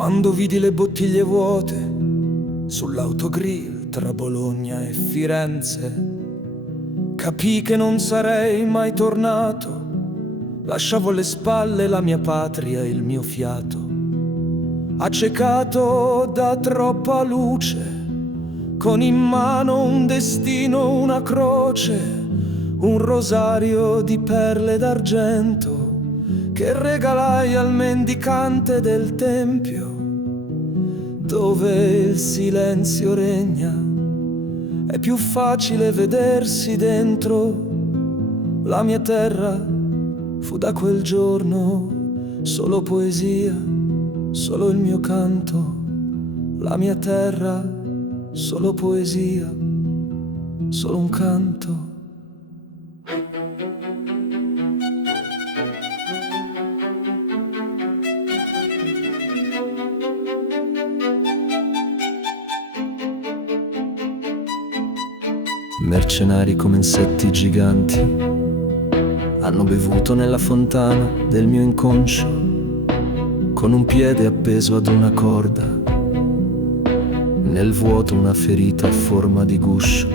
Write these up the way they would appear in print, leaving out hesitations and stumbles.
Quando vidi le bottiglie vuote sull'autogrill tra Bologna e Firenze, capii che non sarei mai tornato. Lasciavo alle spalle la mia patria e il mio fiato, accecato da troppa luce, con in mano un destino, una croce, un rosario di perle d'argento che regalai al mendicante del tempio, dove il silenzio regna. È più facile vedersi dentro. La mia terra fu da quel giorno solo poesia, solo il mio canto. La mia terra, solo poesia, solo un canto. Mercenari come insetti giganti hanno bevuto nella fontana del mio inconscio, con un piede appeso ad una corda, nel vuoto una ferita a forma di guscio.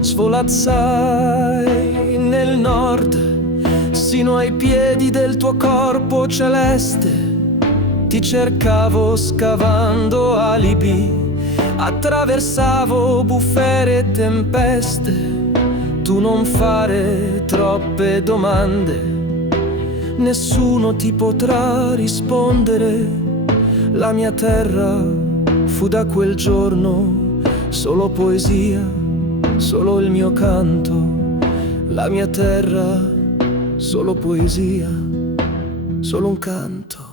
Svolazzai nel nord sino ai piedi del tuo corpo celeste. Ti cercavo scavando alibi, attraversavo bufere e tempeste. Tu non fare troppe domande, nessuno ti potrà rispondere. La mia terra fu da quel giorno solo poesia, solo il mio canto. La mia terra, solo poesia, solo un canto.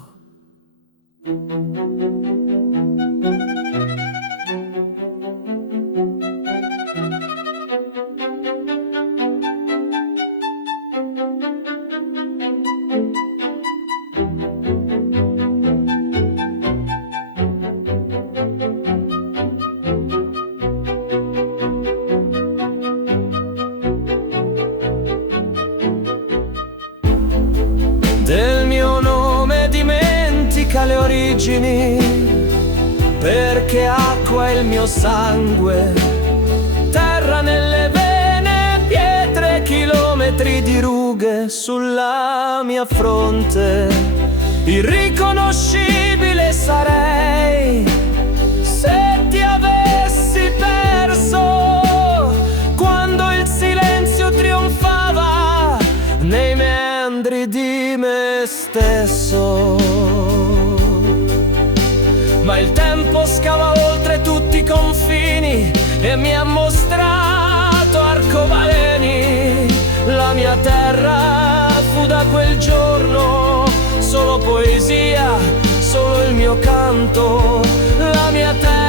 Del mio nome dimentica le origini, perché acqua è il mio sangue, terra nelle vene, pietre, chilometri di rughe sulla mia fronte. Irriconoscibile sarei se ti avessi perso, quando il silenzio trionfava nei meandri di me stesso. Ma il tempo scava oltre tutti i confini e mi ha mostrato arcobaleni. La mia terra fu da quel giorno solo poesia, solo il mio canto. La mia terra